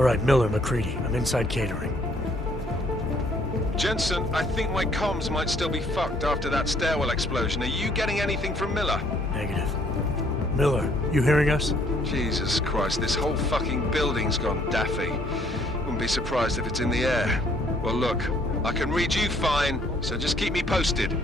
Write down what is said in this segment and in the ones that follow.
All right, Miller, McCready. I'm inside catering. Jensen, I think my comms might still be fucked after that stairwell explosion. Are you getting anything from Miller? Negative. Miller, you hearing us? Jesus Christ, this whole fucking building's gone daffy. Wouldn't be surprised if it's in the air. Well, look, I can read you fine, so just keep me posted.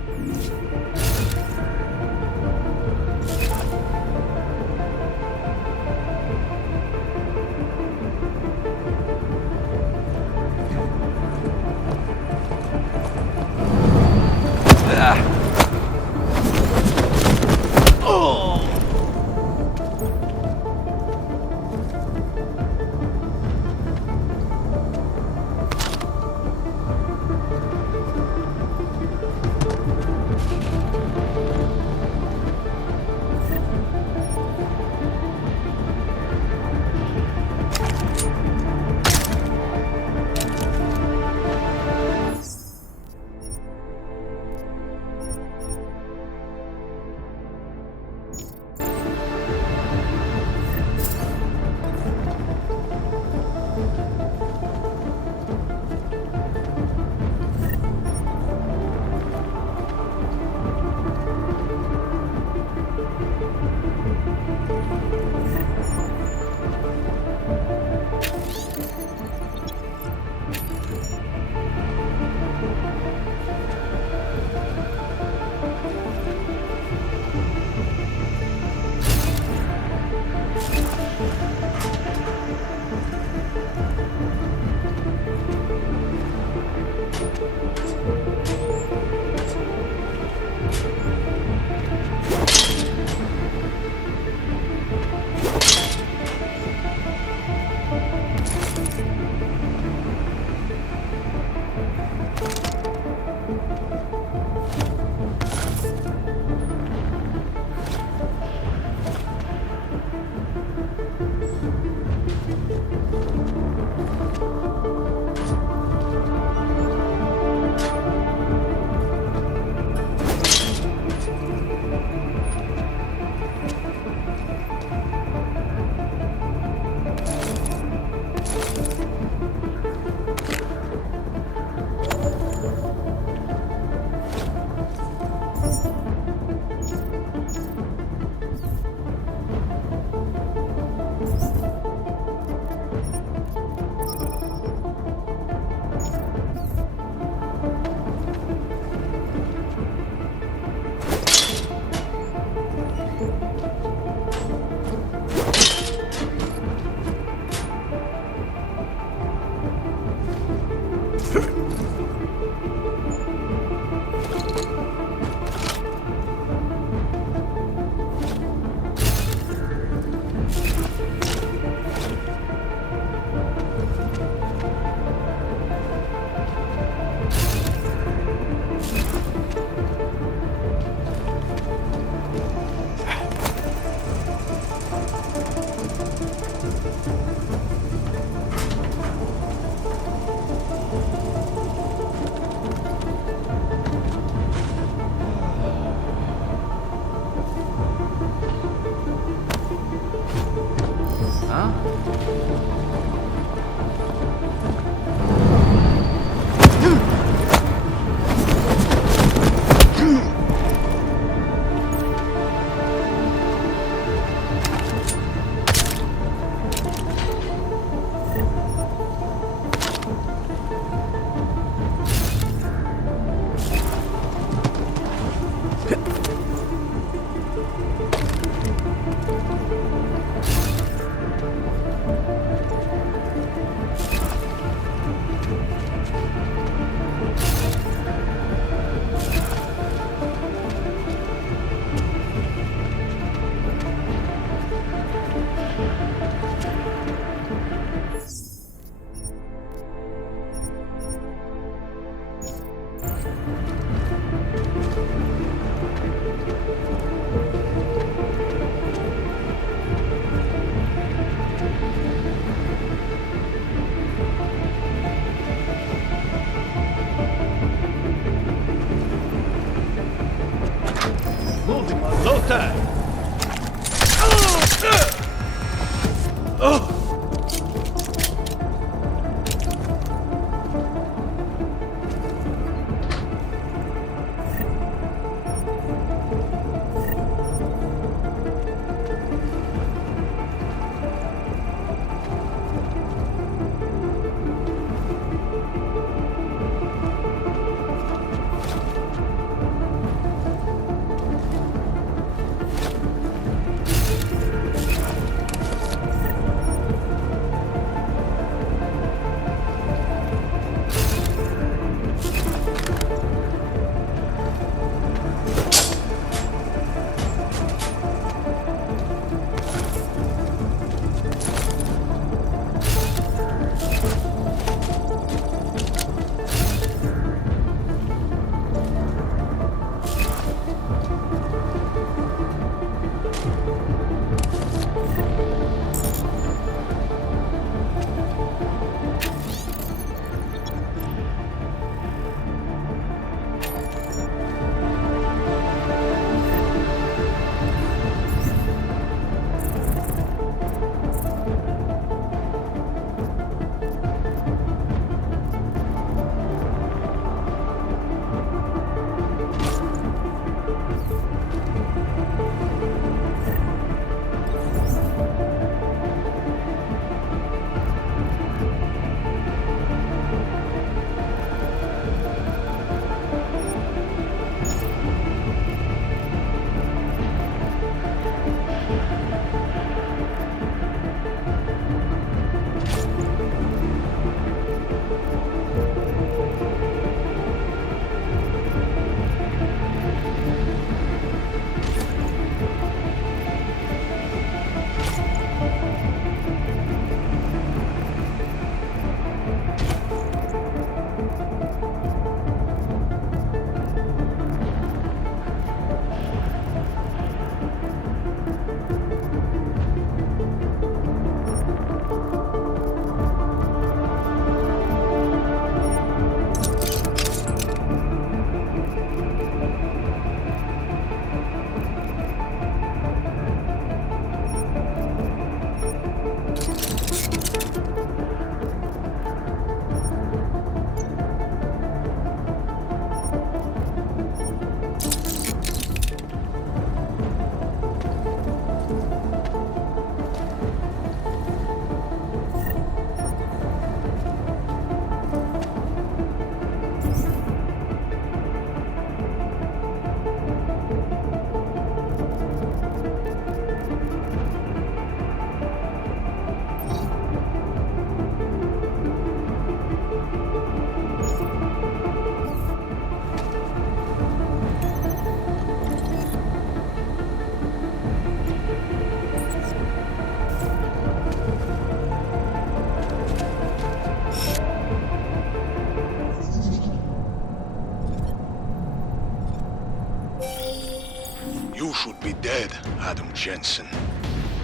should be dead, Adam Jensen.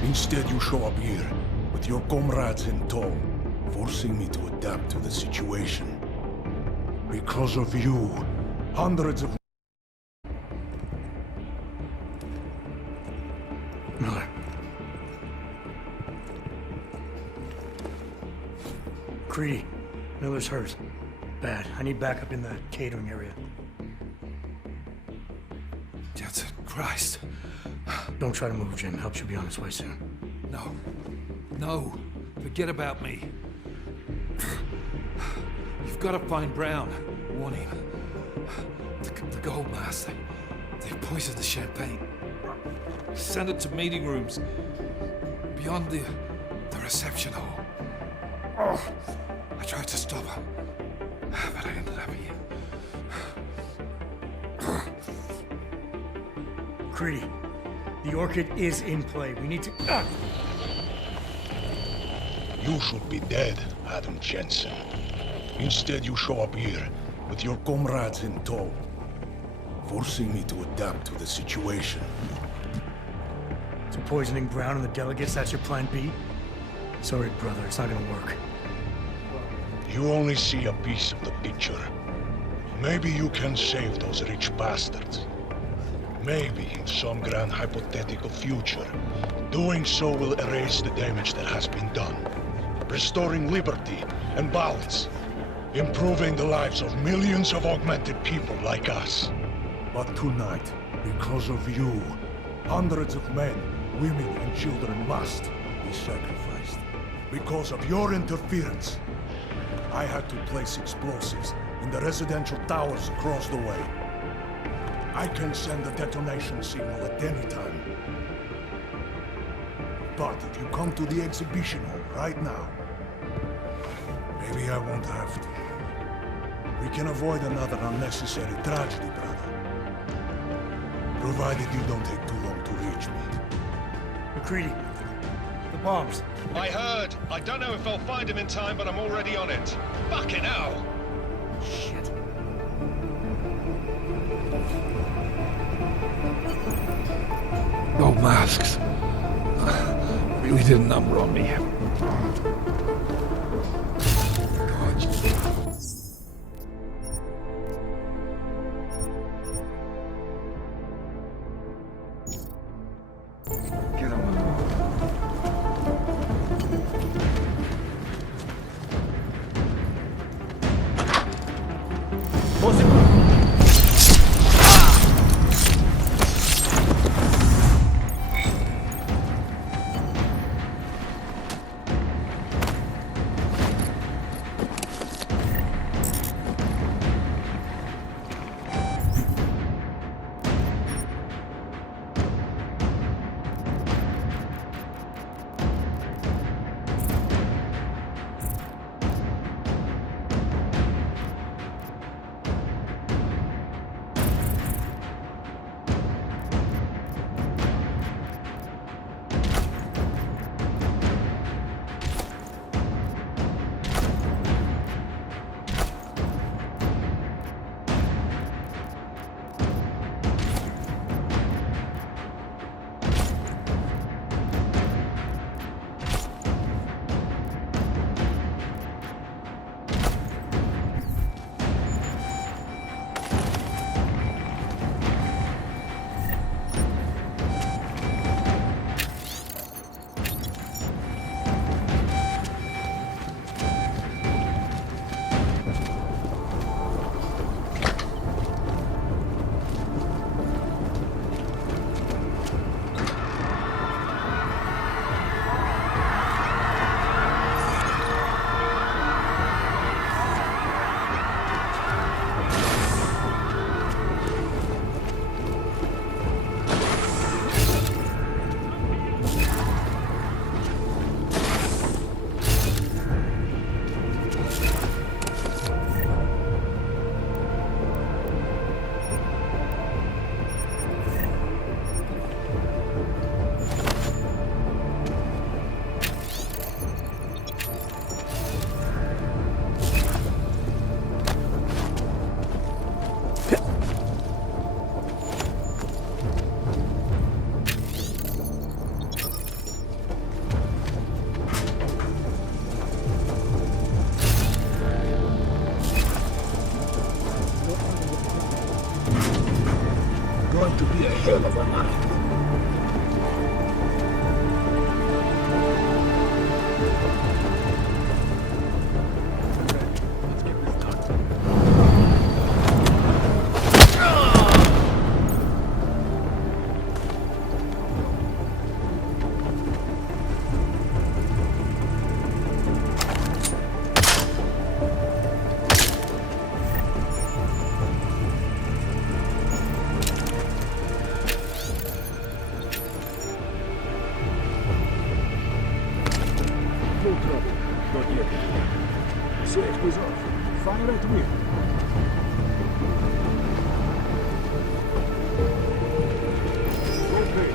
Instead, you show up here with your comrades in tow, forcing me to adapt to the situation. Because of you, hundreds of... Miller. Creedy. Miller's hurt. Bad. I need backup in the catering area. Jensen, Christ. Don't try to move, Jim. Help should be on its way soon. No. No. Forget about me. You've got to find Brown. Warn him. The gold mask. They poisoned the champagne. Send it to meeting rooms. Beyond the reception hall. Oh, I tried to stop her. But I ended up here. Creedy. The Orchid is in play. We need to... You should be dead, Adam Jensen. Instead, you show up here with your comrades in tow, forcing me to adapt to the situation. So poisoning Brown and the delegates, that's your plan B? Sorry, brother, it's not gonna work. You only see a piece of the picture. Maybe you can save those rich bastards. Maybe in some grand hypothetical future, doing so will erase the damage that has been done, restoring liberty and balance, improving the lives of millions of augmented people like us. But tonight, because of you, hundreds of men, women and children must be sacrificed. Because of your interference, I had to place explosives in the residential towers across the way. I can send a detonation signal at any time. But if you come to the exhibition hall right now, maybe I won't have to. We can avoid another unnecessary tragedy, brother. Provided you don't take too long to reach me. McCready, the bombs. I heard. I don't know if I'll find him in time, but I'm already on it. Fucking hell! Shit. Gold masks. Really did a number on me. Get him. out to be a hell of a night. No trouble. Not yet. Switch was off. Fire at will. Okay.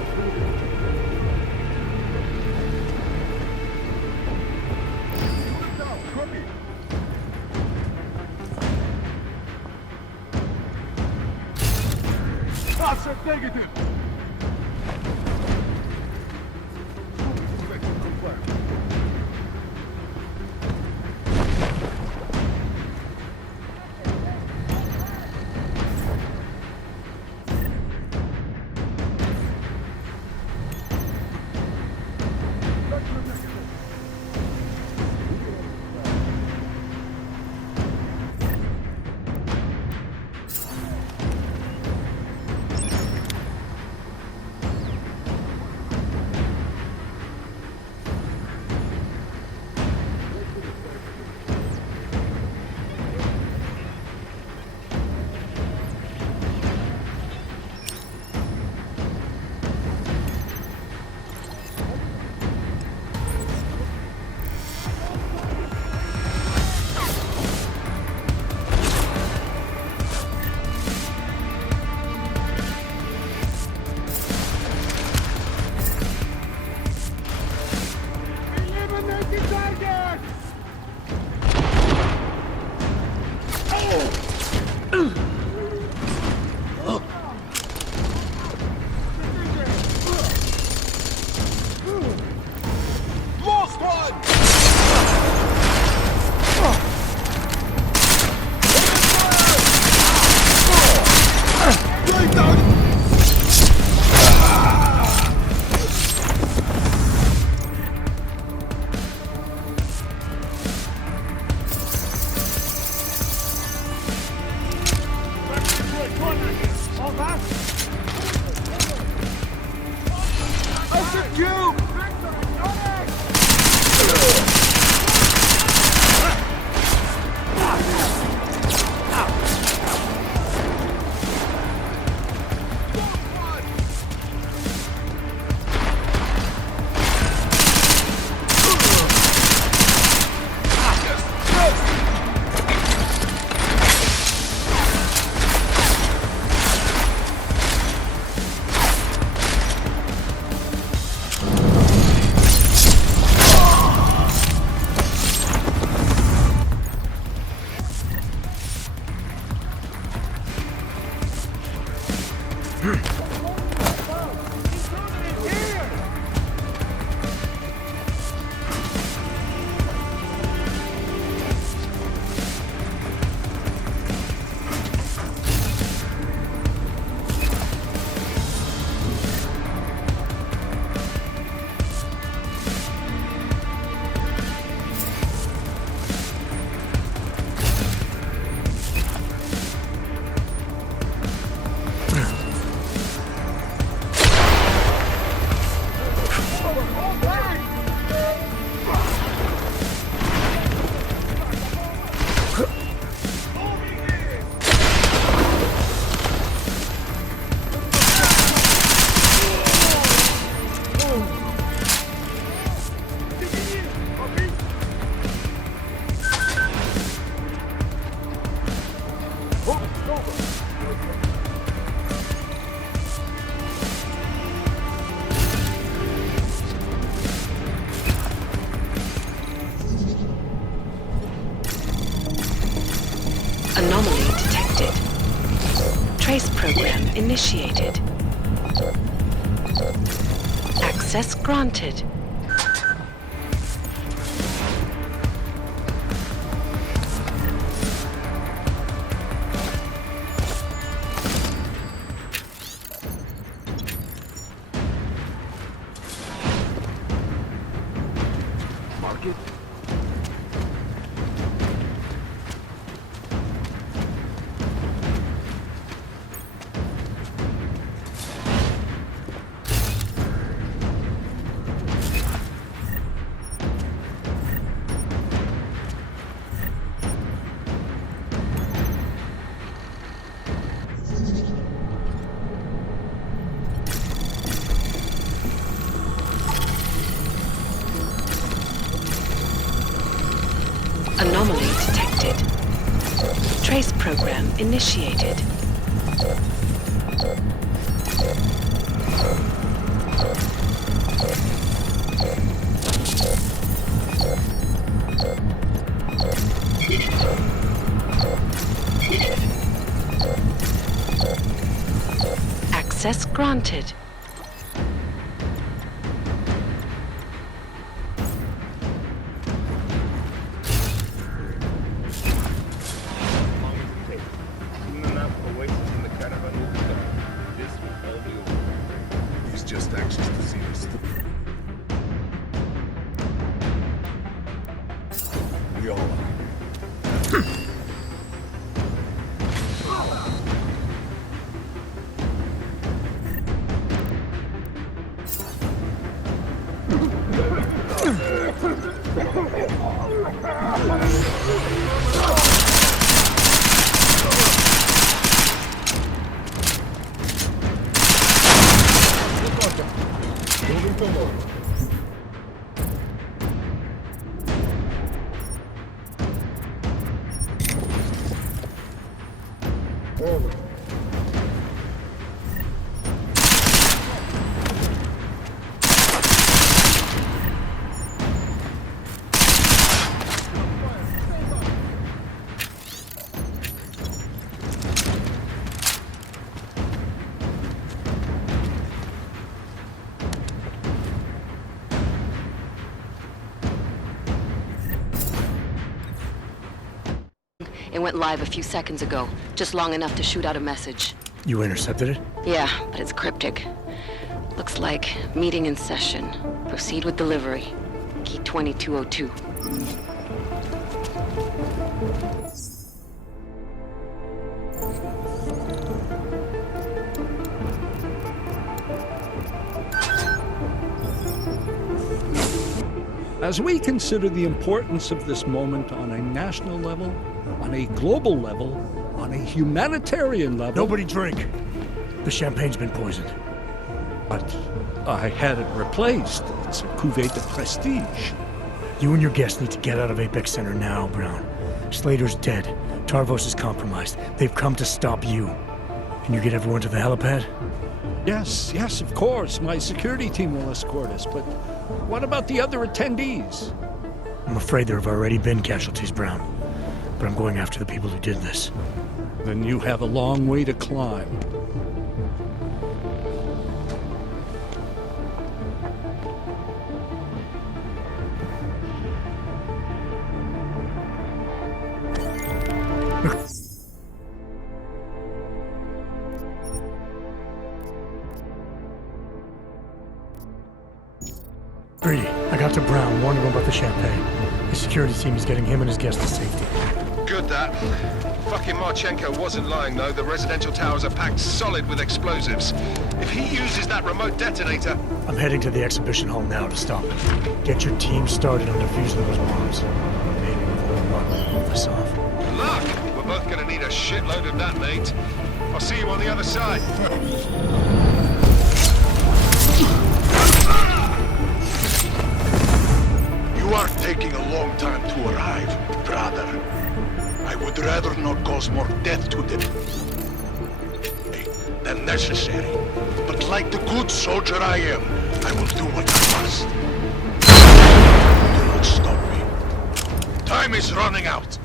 Down. Copy. That's a negative. Anomaly detected. Trace program initiated. Access granted. initiated. Access granted. He's just anxious to see us. We all are. It went live a few seconds ago, just long enough to shoot out a message. You intercepted it? Yeah, but it's cryptic. Looks like meeting in session. Proceed with delivery. Key 2202. As we consider the importance of this moment on a national level, on a global level, on a humanitarian level... Nobody drink. The champagne's been poisoned. But I had it replaced. It's a cuvée de prestige. You and your guests need to get out of Apex Center now, Brown. Slater's dead. Tarvos is compromised. They've come to stop you. Can you get everyone to the helipad? Yes, of course. My security team will escort us, but what about the other attendees? I'm afraid there have already been casualties, Brown. But I'm going after the people who did this. Then you have a long way to climb. Greedy, I got to Brown, warned him about the champagne. His security team is getting him and his guests to safety. Good that. Fucking Marchenko wasn't lying though. The residential towers are packed solid with explosives. If he uses that remote detonator... I'm heading to the exhibition hall now to stop him. Get your team started on defusing those bombs. Maybe with a little luck, we'll pull this off. Luck! We're both gonna need a shitload of that, mate. I'll see you on the other side. You are taking a long time to arrive, brother. I would rather not cause more death to them than necessary. But like the good soldier I am, I will do what I must. Do not stop me. Time is running out.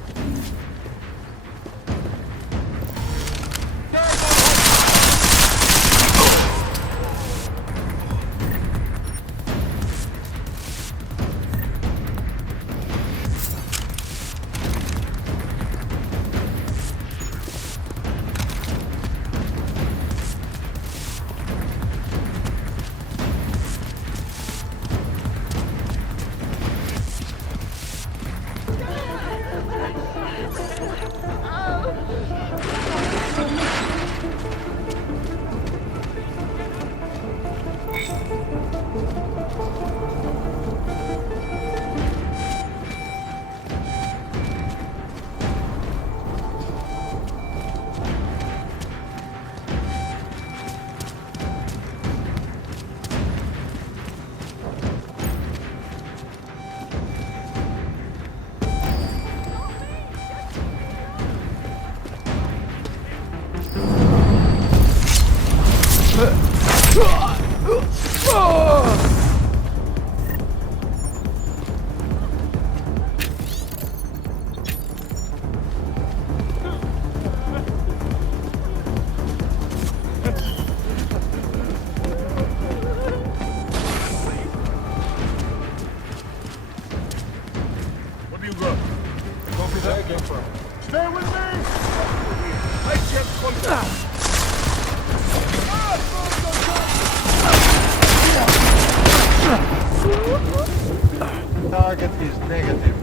Target is negative.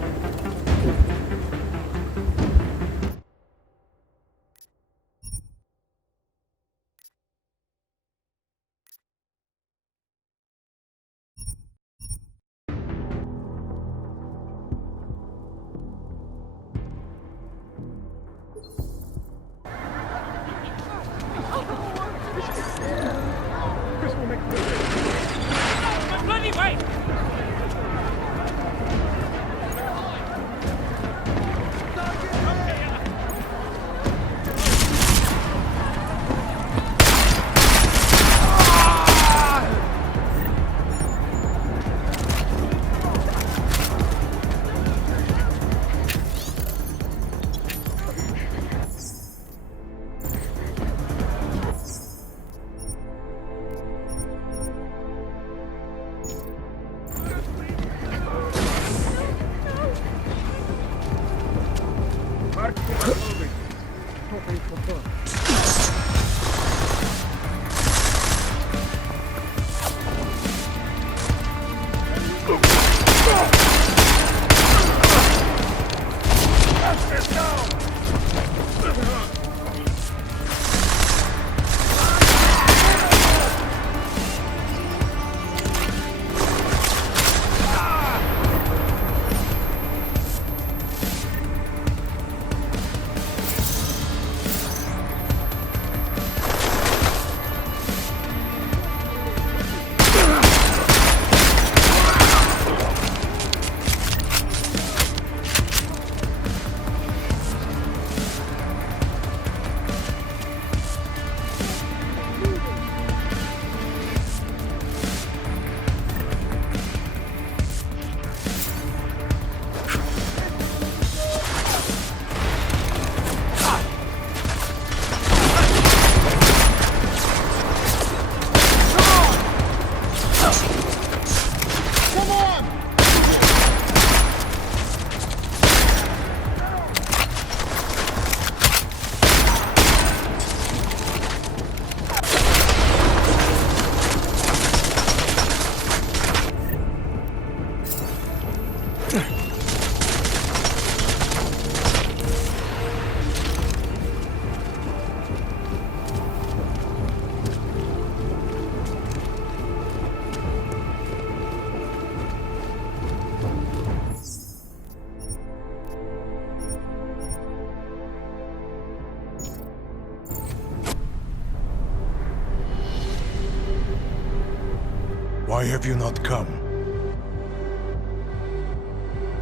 Why have you not come?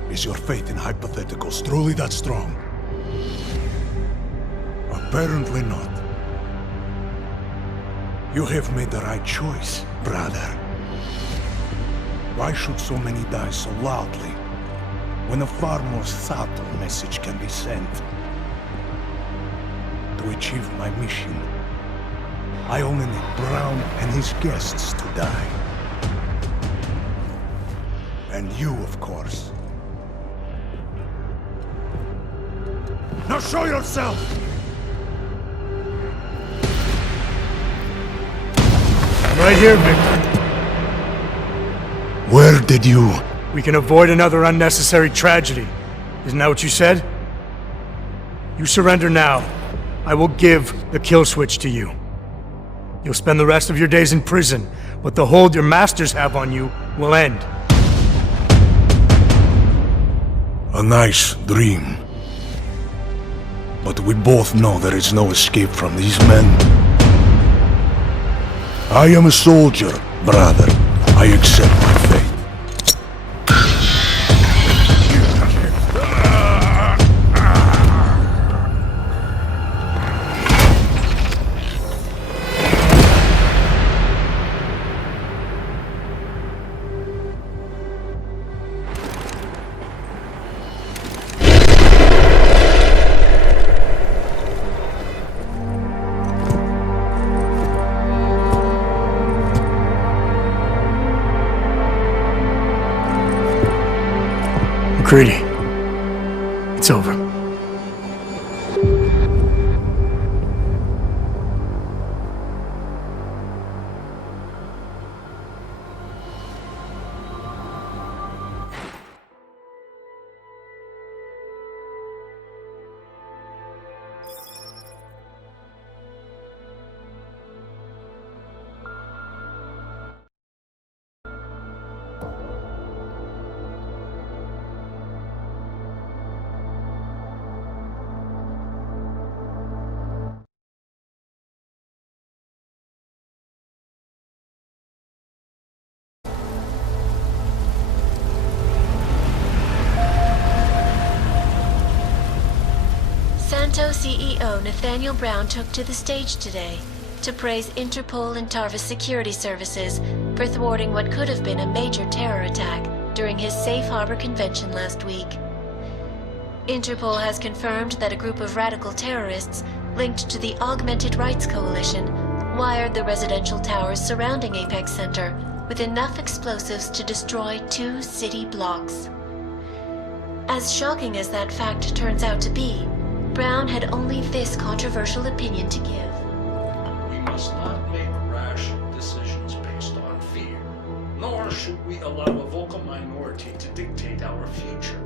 Is your faith in hypotheticals truly that strong? Apparently not. You have made the right choice, brother. Why should so many die so loudly, when a far more subtle message can be sent? To achieve my mission, I only need Brown and his guests to die. And you, of course. Now show yourself! I'm right here, Victor. Where did you... We can avoid another unnecessary tragedy. Isn't that what you said? You surrender now. I will give the kill switch to you. You'll spend the rest of your days in prison, but the hold your masters have on you will end. A nice dream. But we both know there is no escape from these men. I am a soldier, brother. I accept my fate. McCready. It's over. Santo CEO Nathaniel Brown took to the stage today to praise Interpol and Tarvis security services for thwarting what could have been a major terror attack during his safe harbor convention last week. Interpol has confirmed that a group of radical terrorists linked to the Augmented Rights Coalition wired the residential towers surrounding Apex Center with enough explosives to destroy 2 city blocks. As shocking as that fact turns out to be, Brown had only this controversial opinion to give. We must not make rash decisions based on fear, nor should we allow a vocal minority to dictate our future.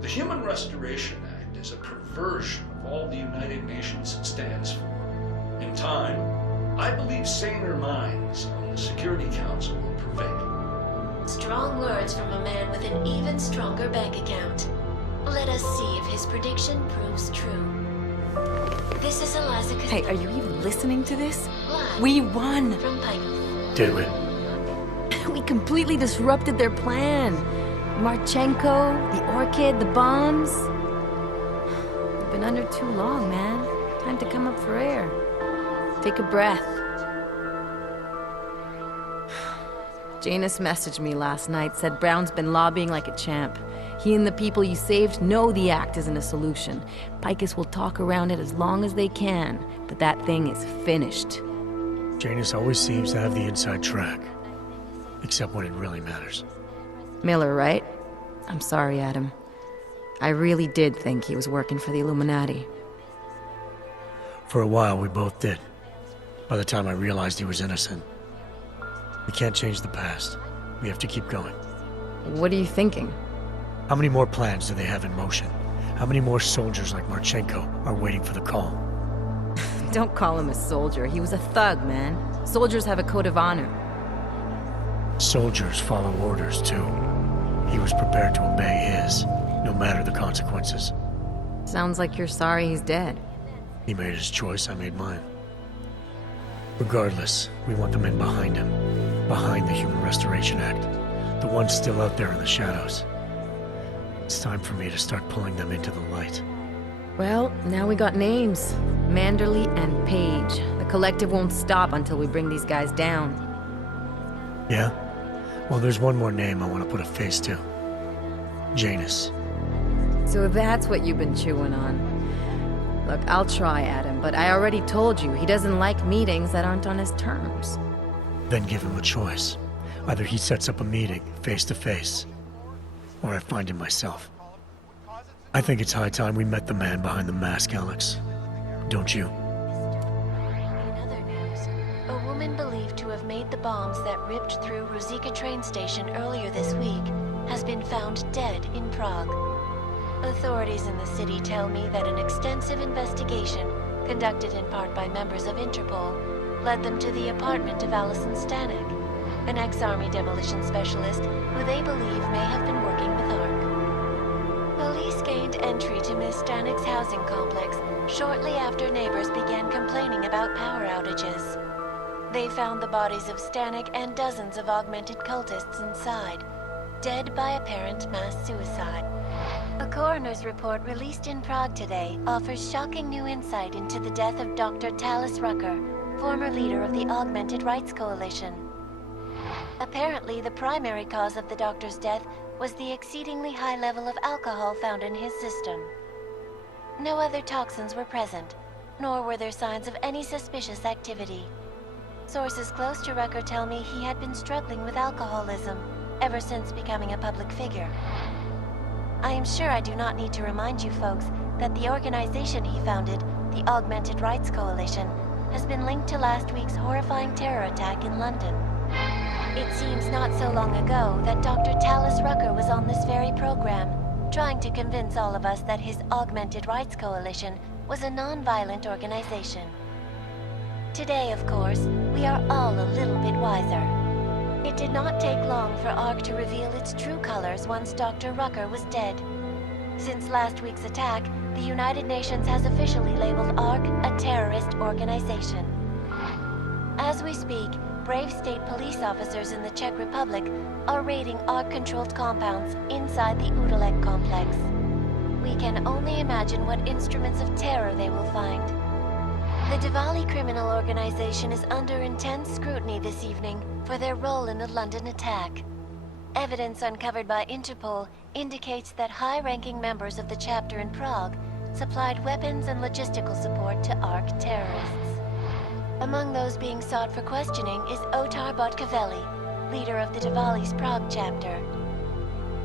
The Human Restoration Act is a perversion of all the United Nations stands for. In time, I believe saner minds on the Security Council will prevail. Strong words from a man with an even stronger bank account. Let us see if his prediction proves true. This is Eliza Costello. Hey, are you even listening to this? Live We won! from Pike. Did we? We completely disrupted their plan. Marchenko, the orchid, the bombs. We've been under too long, man. Time to come up for air. Take a breath. Janus messaged me last night, said Brown's been lobbying like a champ. He and the people you saved know the act isn't a solution. Picus will talk around it as long as they can, but that thing is finished. Janus always seems to have the inside track. Except when it really matters. Miller, right? I'm sorry, Adam. I really did think he was working for the Illuminati. For a while, we both did. By the time I realized he was innocent. We can't change the past. We have to keep going. What are you thinking? How many more plans do they have in motion? How many more soldiers like Marchenko are waiting for the call? Don't call him a soldier. He was a thug, man. Soldiers have a code of honor. Soldiers follow orders, too. He was prepared to obey his, no matter the consequences. Sounds like you're sorry he's dead. He made his choice, I made mine. Regardless, we want the men behind him. Behind the Human Restoration Act. The ones still out there in the shadows. It's time for me to start pulling them into the light. Well, now we got names. Manderley and Page. The collective won't stop until we bring these guys down. Yeah? Well, there's one more name I want to put a face to. Janus. So that's what you've been chewing on. Look, I'll try, Adam, but I already told you he doesn't like meetings that aren't on his terms. Then give him a choice. Either he sets up a meeting, face to face, or I find him myself. I think it's high time we met the man behind the mask, Alex. Don't you? In other news, a woman believed to have made the bombs that ripped through Ruzicka train station earlier this week has been found dead in Prague. Authorities in the city tell me that an extensive investigation, conducted in part by members of Interpol, led them to the apartment of Alison Stanek, an ex-army demolition specialist who they believe may have been working with ARC. Police gained entry to Miss Stanek's housing complex shortly after neighbors began complaining about power outages. They found the bodies of Stanek and dozens of augmented cultists inside, dead by apparent mass suicide. A coroner's report released in Prague today offers shocking new insight into the death of Dr. Talis Rucker, former leader of the Augmented Rights Coalition. Apparently, the primary cause of the doctor's death was the exceedingly high level of alcohol found in his system. No other toxins were present, nor were there signs of any suspicious activity. Sources close to Rucker tell me he had been struggling with alcoholism ever since becoming a public figure. I am sure I do not need to remind you folks that the organization he founded, the Augmented Rights Coalition, has been linked to last week's horrifying terror attack in London. It seems not so long ago that Dr. Tallis Rucker was on this very program, trying to convince all of us that his Augmented Rights Coalition was a non-violent organization. Today, of course, we are all a little bit wiser. It did not take long for ARC to reveal its true colors once Dr. Rucker was dead. Since last week's attack, the United Nations has officially labeled ARC a terrorist organization. As we speak, brave state police officers in the Czech Republic are raiding ARC-controlled compounds inside the Udalek complex. We can only imagine what instruments of terror they will find. The Diwali criminal organization is under intense scrutiny this evening for their role in the London attack. Evidence uncovered by Interpol indicates that high-ranking members of the chapter in Prague supplied weapons and logistical support to ARC terrorists. Among those being sought for questioning is Otar Botkavelli, leader of the Diwali's Prague chapter.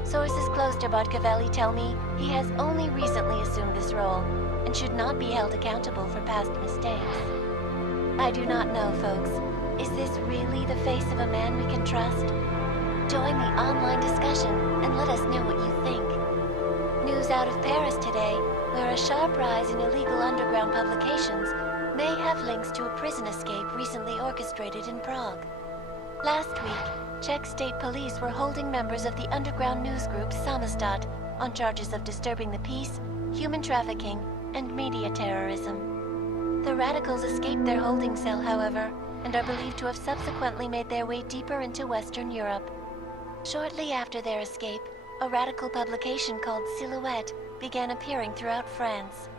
Sources close to Botkavelli tell me he has only recently assumed this role and should not be held accountable for past mistakes. I do not know, folks. Is this really the face of a man we can trust? Join the online discussion and let us know what you think. News out of Paris today, where a sharp rise in illegal underground publications may have links to a prison escape recently orchestrated in Prague. Last week, Czech state police were holding members of the underground news group Samizdat on charges of disturbing the peace, human trafficking, and media terrorism. The radicals escaped their holding cell, however, and are believed to have subsequently made their way deeper into Western Europe. Shortly after their escape, a radical publication called Silhouette began appearing throughout France.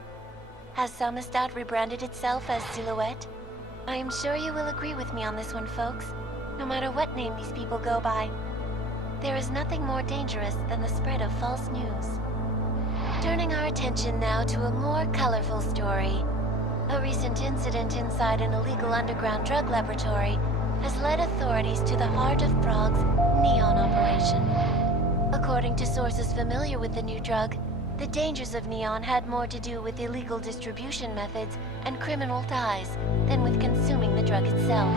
Has Samizdat rebranded itself as Silhouette? I am sure you will agree with me on this one, folks, no matter what name these people go by. There is nothing more dangerous than the spread of false news. Turning our attention now to a more colorful story. A recent incident inside an illegal underground drug laboratory has led authorities to the heart of Prague's Neon operation. According to sources familiar with the new drug, the dangers of Neon had more to do with illegal distribution methods and criminal ties than with consuming the drug itself.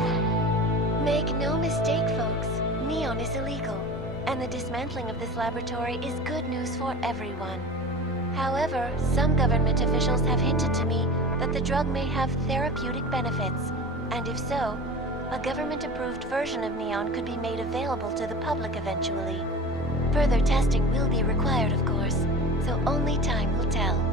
Make no mistake, folks, Neon is illegal, and the dismantling of this laboratory is good news for everyone. However, some government officials have hinted to me that the drug may have therapeutic benefits, and if so, a government-approved version of Neon could be made available to the public eventually. Further testing will be required, of course, so only time will tell.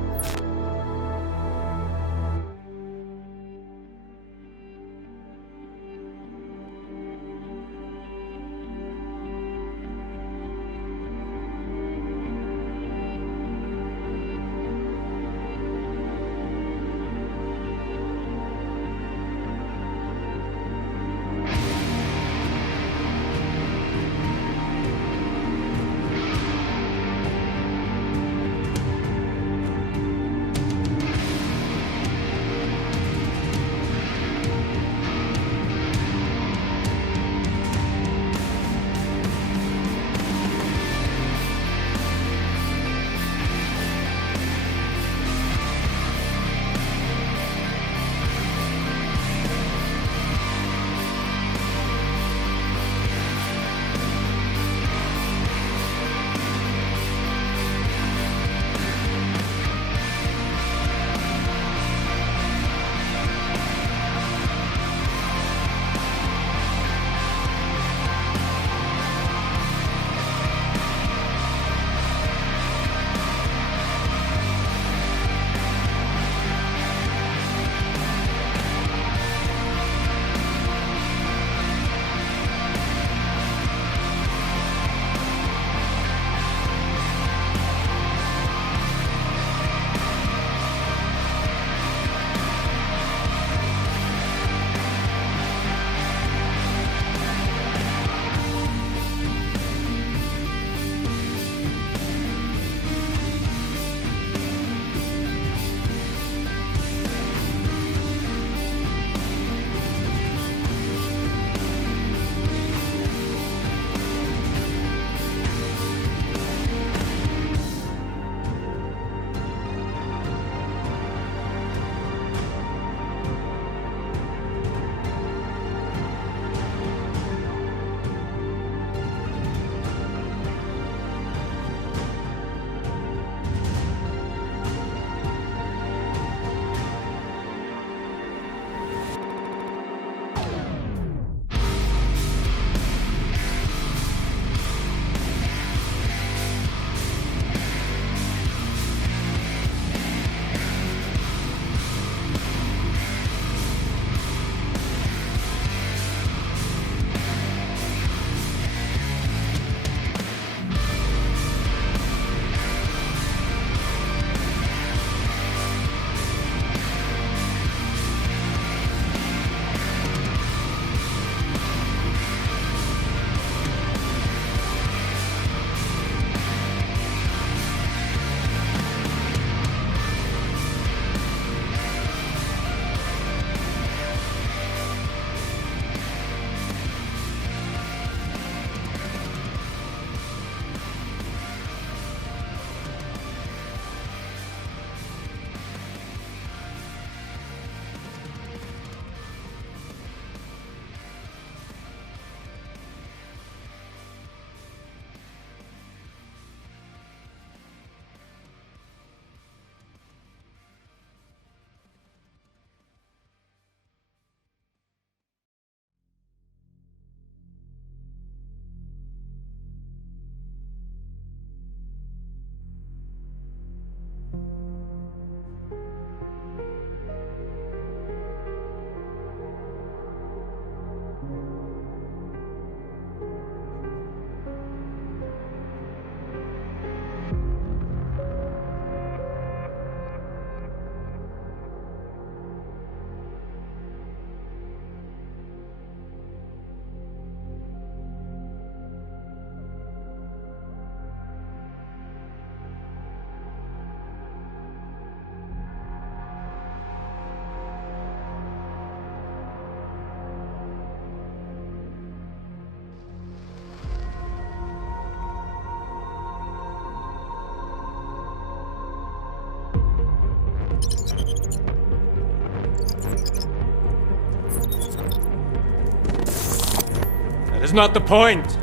That is not the point.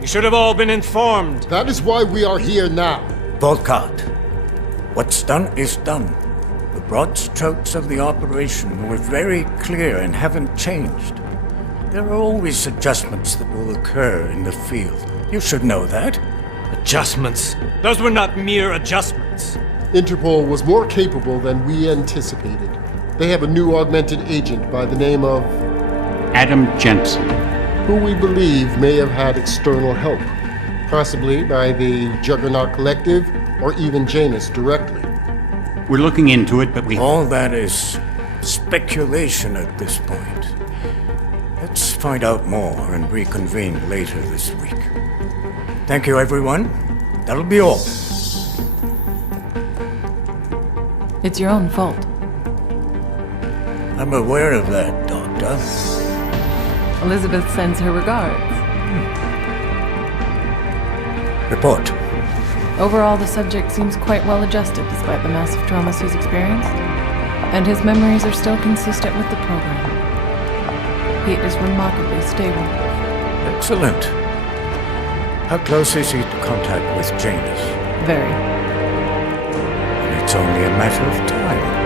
You should have all been informed. That is why we are here now. Volkart, what's done is done. The broad strokes of the operation were very clear and haven't changed. There are always adjustments that will occur in the field. You should know that. Adjustments? Those were not mere adjustments. Interpol was more capable than we anticipated. They have a new augmented agent by the name of Adam Jensen, who we believe may have had external help, possibly by the Juggernaut Collective or even Janus directly. We're looking into it, but All that is speculation at this point. Let's find out more and reconvene later this week. Thank you, everyone. That'll be all. It's your own fault. I'm aware of that, Doctor. Elizabeth sends her regards. Report. Overall, the subject seems quite well adjusted despite the massive traumas he's experienced, and his memories are still consistent with the program. He is remarkably stable. Excellent. How close is he to contact with Janus? Very. It's only a matter of time.